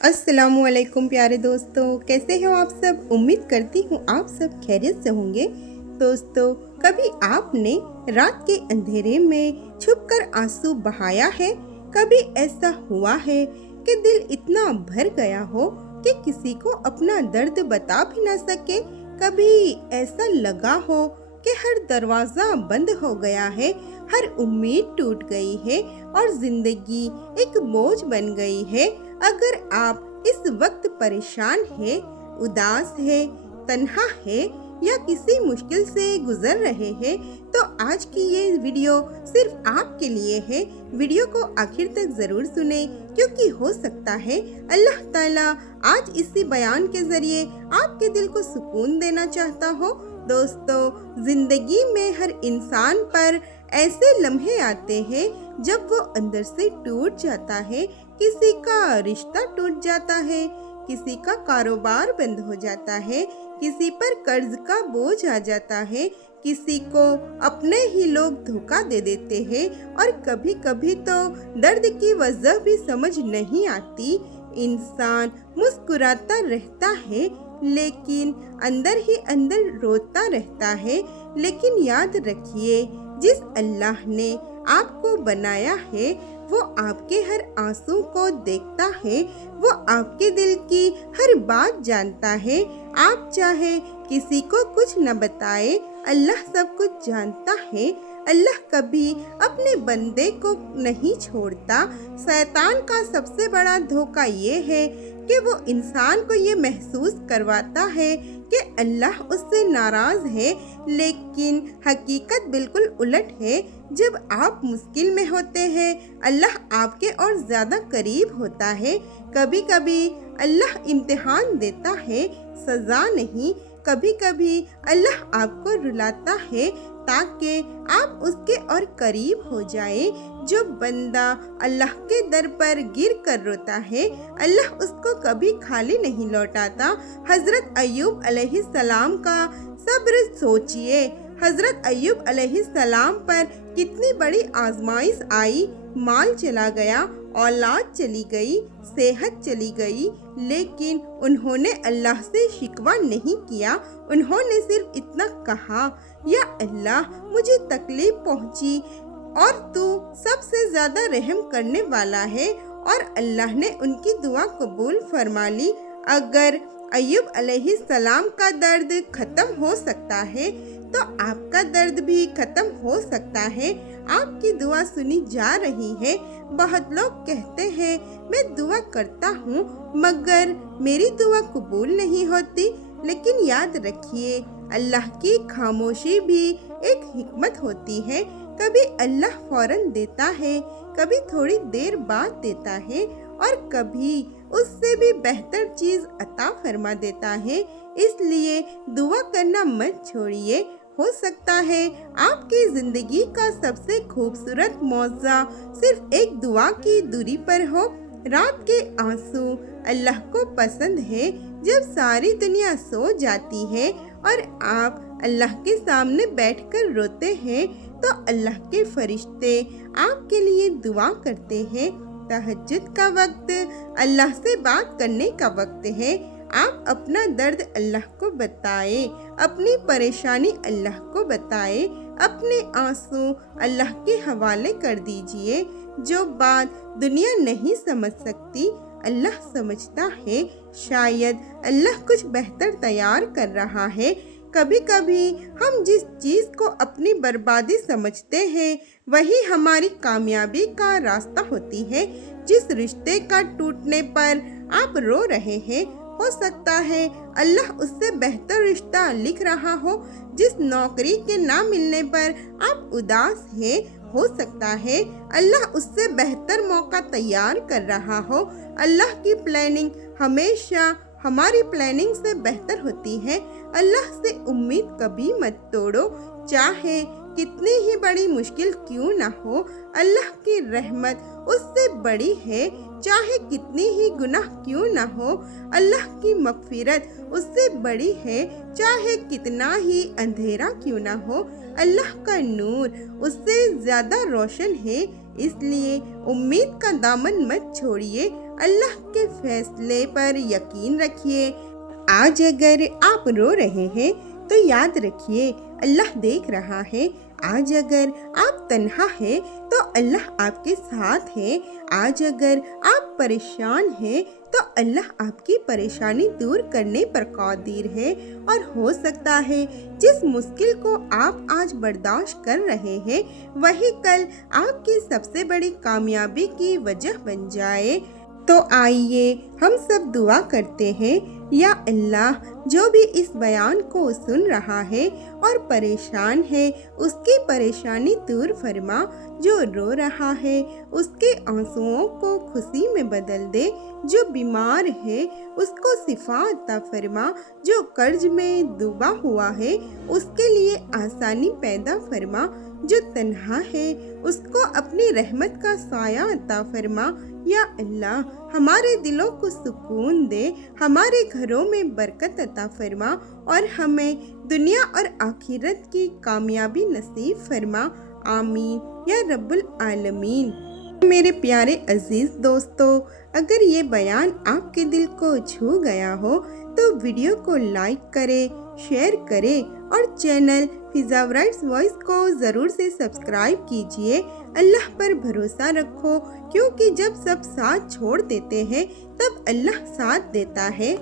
अस्सलाम वालेकुम प्यारे दोस्तों, कैसे हो आप सब। उम्मीद करती हूँ आप सब खैरियत से होंगे। दोस्तों, कभी आपने रात के अंधेरे में छुपकर आंसू बहाया है? कभी ऐसा हुआ है कि दिल इतना भर गया हो कि किसी को अपना दर्द बता भी ना सके? कभी ऐसा लगा हो कि हर दरवाज़ा बंद हो गया है, हर उम्मीद टूट गई है और ज़िंदगी एक बोझ बन गई है? अगर आप इस वक्त परेशान है, उदास है, तन्हा है या किसी मुश्किल से गुजर रहे हैं, तो आज की ये वीडियो सिर्फ आपके लिए है। वीडियो को आखिर तक ज़रूर सुने, क्योंकि हो सकता है अल्लाह ताला आज इसी बयान के ज़रिए आपके दिल को सुकून देना चाहता हो। दोस्तों, ज़िंदगी में हर इंसान पर ऐसे लम्हे आते हैं जब वो अंदर से टूट जाता है। किसी का रिश्ता टूट जाता है, किसी का कारोबार बंद हो जाता है, किसी पर कर्ज का बोझ आ जाता है, किसी को अपने ही लोग धोखा दे देते हैं और कभी कभी तो दर्द की वजह भी समझ नहीं आती। इंसान मुस्कुराता रहता है लेकिन अंदर ही अंदर रोता रहता है। लेकिन याद रखिए, जिस अल्लाह ने आपको बनाया है वो आपके हर आंसू को देखता है, वो आपके दिल की हर बात जानता है। आप चाहे किसी को कुछ न बताए, अल्लाह सब कुछ जानता है। अल्लाह कभी अपने बंदे को नहीं छोड़ता। शैतान का सबसे बड़ा धोखा ये है कि वो इंसान को ये महसूस करवाता है कि अल्लाह उससे नाराज़ है, लेकिन हकीकत बिल्कुल उलट है। जब आप मुश्किल में होते हैं, अल्लाह आपके और ज़्यादा करीब होता है। कभी कभी अल्लाह इम्तिहान देता है, सज़ा नहीं। कभी कभी अल्लाह आपको रुलाता है ताकि आप उसके और करीब हो जाए। जो बंदा अल्लाह के दर पर गिर कर रोता है, अल्लाह उसको कभी खाली नहीं लौटाता। हज़रत अय्यूब अलैहिस्सलाम का सब्र सोचिए। हज़रत अय्यूब अलैहिस्सलाम पर कितनी बड़ी आजमाइश आई। माल चला गया, औलाद चली गई, सेहत चली गई, लेकिन उन्होंने अल्लाह से शिकवा नहीं किया। उन्होंने सिर्फ इतना कहा, या अल्लाह मुझे तकलीफ पहुंची और तू सबसे ज़्यादा रहम करने वाला है। और अल्लाह ने उनकी दुआ कबूल फरमा ली। अगर अय्यूब अलैहिस्सलाम का दर्द ख़त्म हो सकता है तो आपका दर्द भी ख़त्म हो सकता है। आपकी दुआ सुनी जा रही है। बहुत लोग कहते हैं मैं दुआ करता हूँ मगर मेरी दुआ कबूल नहीं होती। लेकिन याद रखिए, अल्लाह की खामोशी भी एक हिकमत होती है। कभी अल्लाह फौरन देता है, कभी थोड़ी देर बाद देता है और कभी उससे भी बेहतर चीज़ अता फरमा देता है। इसलिए दुआ करना मत छोड़िए। हो सकता है आपकी ज़िंदगी का सबसे खूबसूरत मौज़ा सिर्फ एक दुआ की दूरी पर हो। रात के आंसू अल्लाह को पसंद है। जब सारी दुनिया सो जाती है और आप अल्लाह के सामने बैठकर रोते हैं, तो अल्लाह के फरिश्ते आपके लिए दुआ करते हैं। तहज्जुद का वक्त अल्लाह से बात करने का वक्त है। आप अपना दर्द अल्लाह को बताएं, अपनी परेशानी अल्लाह को बताएं, अपने आंसू अल्लाह के हवाले कर दीजिए। जो बात दुनिया नहीं समझ सकती, अल्लाह समझता है। शायद अल्लाह कुछ बेहतर तैयार कर रहा है। कभी कभी हम जिस चीज़ को अपनी बर्बादी समझते हैं, वही हमारी कामयाबी का रास्ता होती है। जिस रिश्ते का टूटने पर आप रो रहे हैं, हो सकता है अल्लाह उससे बेहतर रिश्ता लिख रहा हो। जिस नौकरी के ना मिलने पर आप उदास हैं, हो सकता है अल्लाह उससे बेहतर मौका तैयार कर रहा हो। अल्लाह की प्लानिंग हमेशा हमारी प्लानिंग से बेहतर होती है। अल्लाह से उम्मीद कभी मत तोड़ो, चाहे कितनी ही बड़ी मुश्किल क्यों ना हो। अल्लाह की रहमत उससे बड़ी है, चाहे कितनी ही गुनाह क्यों ना हो। अल्लाह की मग़फ़िरत उससे बड़ी है, चाहे कितना ही अंधेरा क्यों ना हो। अल्लाह का नूर उससे ज़्यादा रोशन है। इसलिए उम्मीद का दामन मत छोड़िए। अल्लाह के फैसले पर यकीन रखिए। आज अगर आप रो रहे हैं तो याद रखिए अल्लाह देख रहा है। आज अगर आप तन्हा हैं तो अल्लाह आपके साथ है। आज अगर आप परेशान हैं तो अल्लाह आपकी परेशानी दूर करने पर कादिर है। और हो सकता है जिस मुश्किल को आप आज बर्दाश्त कर रहे हैं वही कल आपकी सबसे बड़ी कामयाबी की वजह बन जाए। तो आइए हम सब दुआ करते हैं, या अल्लाह जो भी इस बयान को सुन रहा है और परेशान है उसकी परेशानी दूर फरमा। जो रो रहा है उसके आंसुओं को खुशी में बदल दे। जो बीमार है उसको शिफा अता फरमा। जो कर्ज में डूबा हुआ है उसके लिए आसानी पैदा फरमा। जो तन्हा है उसको अपनी रहमत का साया अता फरमा। या अल्लाह हमारे दिलों को सुकून दे, हमारे घरों में बरकत अता फरमा और हमें दुनिया और आखिरत की कामयाबी नसीब फरमा। आमीन या रब्बुल आलमीन। मेरे प्यारे अजीज दोस्तों, अगर ये बयान आपके दिल को छू गया हो तो वीडियो को लाइक करें, शेयर करें और चैनल फिजा ब्राइट्स वॉइस को ज़रूर से सब्सक्राइब कीजिए। अल्लाह पर भरोसा रखो, क्योंकि जब सब साथ छोड़ देते हैं तब अल्लाह साथ देता है।